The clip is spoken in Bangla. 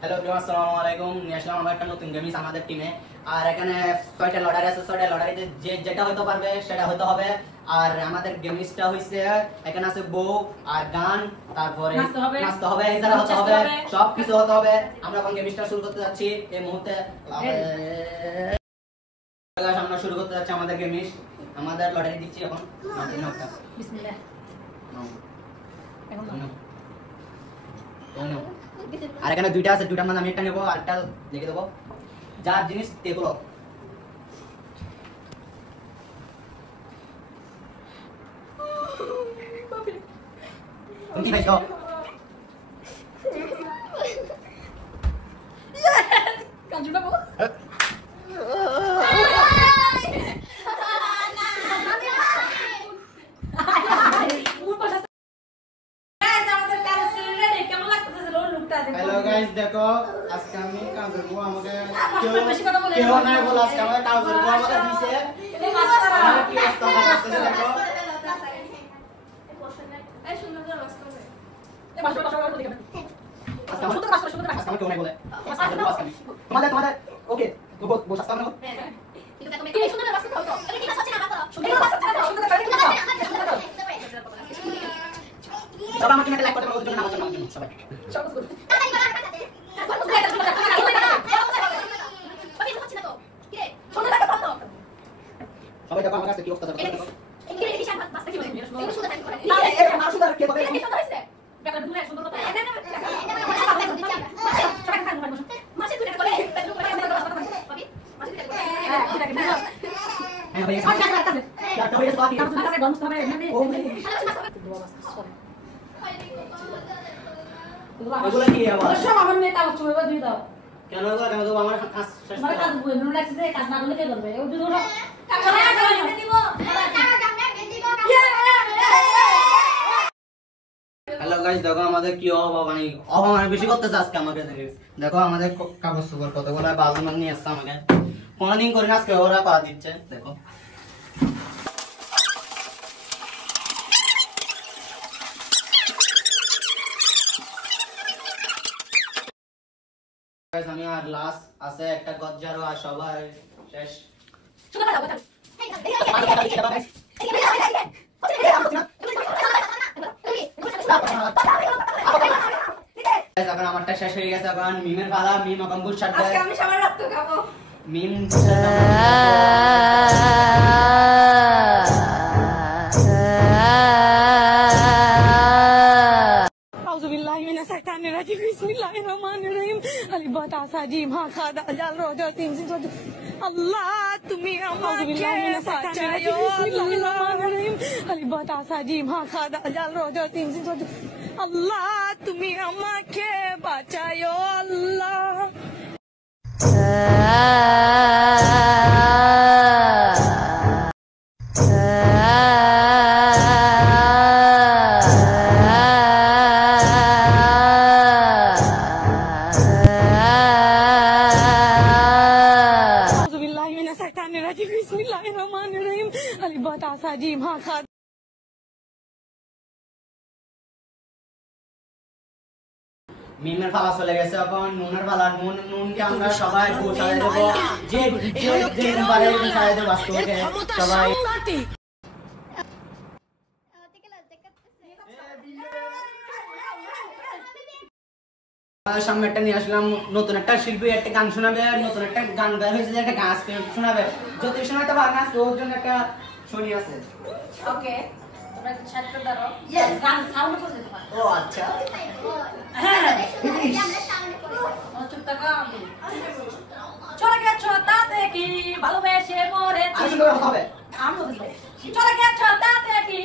হ্যালো এভরিওয়ান, আসসালামু আলাইকুম। নিয়ে আসলাম আমরা একটা নতুন গেমিস আমাদের টিমে। আর এখানে 6টা লটারি আছে। 6টা লটারিতে যেটা হতে পারবে সেটা হতে হবে। আর আমাদের গেমিসটা হইছে এখানে আছে বউ আর গান, তারপরে নাচতে হবে, ইজারা হতে হবে, সব কিছু হতে হবে। আমরা এখন গেমিসটা শুরু করতে যাচ্ছি এই মুহূর্তে। আমরা শুরু করতে যাচ্ছি আমাদের গেমিস। আমাদের লটারি দিচ্ছি এখন। বিসমিল্লাহ। আর এখানে দুইটা আছে, দুইটার মধ্যে আমি একটা নেবো, আরেকটা লিখে দেবো। যার জিনিস তেগুলো কি ভাই हेलो गाइस, देखो আজকে আমি কাজের বউ আমাকে কেউ না বলে আজকে আমাকে কাজের বউ আমাকে দিয়েছে। এই কি অবস্থা করতেছে দেখো। এই সুন্দর করে বাস করবে। এই বাস দেখো। আজকে আমার কেউ না বলে। তোমাদের ওকে তো বস আসতে না। কিন্তু তুমি কি সুন্দর করে বাস করতে হবে। তুমি কি বাস হচ্ছে না করো। সুন্দর করে বাস করতে হবে। সুন্দর করে সবাই আমাকে লাইক করতে বলো, দুজন নামাজ পড়ো সবাই। সবাই করো। সবাই দেখো আমার কাছে কি অবস্থা দেখো। এই এডিশন বাস দেখি বলে সুন্দর সুন্দর টাইপ করে। না এই আমার সুন্দর কে বলে এই সুন্দর হইছে। কাটা দুলে সুন্দর কথা। সবাই খান বসো। মাসে দুটো করে ওকে মাসে দুটো করে হ্যাঁ ভাই কাছে কাটা হয়ে যাবে কাছে গন্ধ হবে এমনি ও এগুলো কি আবার সব আমার নেতা হচ্ছে এবার দিয়ে দাও। কেন এগুলো কেন দেবো? আমার কাজ শেষ করে কাজ বই নুন লাগছে যে কাজ না করলে কে করবে? ও দুটো কাজ করে দিব। হ্যালো গাইস, দেখো আমাদের কি অপমান বেশি করতেছে আজকে আমাকে। দেখো আমাদের কাগজ সুগর কতগুলো বালু মান নিয়ে আসছে আমাকে। কোনদিন করে না, আজকে ওরা পা দিচ্ছে। দেখো আমি আর লাস্ট আছে একটা গজ্জারও আর সবাই শেষ। এখন আমারটা শেষ হয়ে গেছে। এখন মিমের পালা। মিম এখন বুঝ ছাড়বে। আজকে আমি সবার রক্ত খাবো। মিম আল্লাহ তুমি আমাকে বাঁচায়ো। আল্লাহ তুমি আমাকে বাঁচায়ো। আল্লাহ মিমের পালা চলে গেছে। এখন নুনের পালা। নুনকে আমরা সবাই বসাই দেবো। যে পারে বসাই দেবো বাস্তবকে সবাই। আমাদের সামনে একটা নিয়ে আসলাম নতুন একটা শিল্পী, একটা গান শোনাবে। নতুন একটা গান বের হয়েছে, একটা গান শোনাবে। যদি শোনাতে পারে না ওর জন্য একটা শনি আছে। ওকে তোমরা ছাড়তে দাও। यस গান সাউন্ড করে দিতে পারো। ও আচ্ছা হ্যাঁ আমরা সাউন্ড করি। ও চুপ থাকো। চলে গেছো তাতে কি ভালোবেসে মরেছি। আমি শুনতে হবে। আমি বলছি চলে গেছো তাতে কি